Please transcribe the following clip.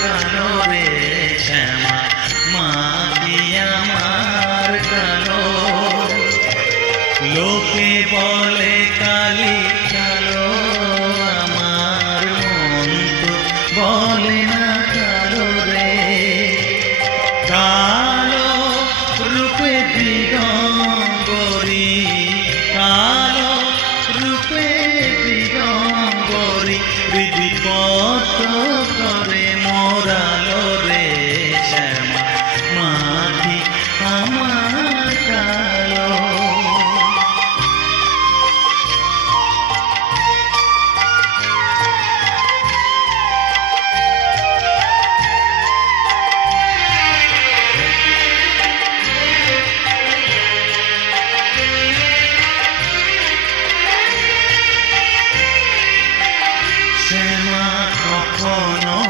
কালো রে শ্যামা মা কি আমার কালো। লোকে বলে কালী কালো, আমার মন তো বলে না